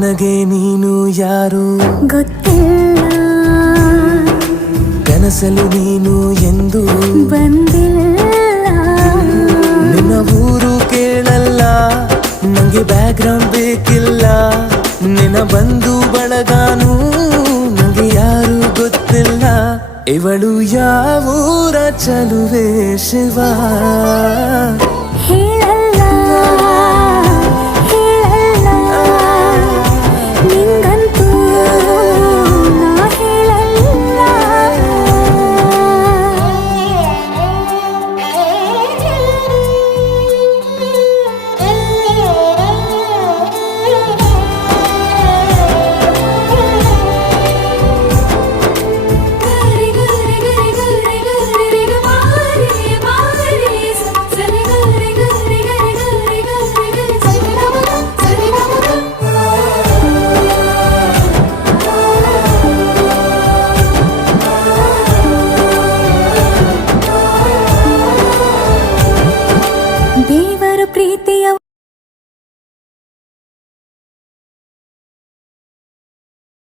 ನನಗೆ ನೀನು ಯಾರು ಗೊತ್ತಿಲ್ಲ, ಕನಸಲು ನೀನು ಎಂದು ಬಂದಿಲ್ಲ. ನಿನ್ನ ಊರು ಕೇಳಲ್ಲ, ನಂಗೆ ಬ್ಯಾಕ್ಗ್ರೌಂಡ್ ಬೇಕಿಲ್ಲ. ನಿನ್ನ ಬಂಧು ಬಳಗಾನು ನಂಗೆ ಯಾರು ಗೊತ್ತಿಲ್ಲ. ಇವಳು ಯಾವೂರ ಚಲುವೆ ಶಿವ ಹೇಳ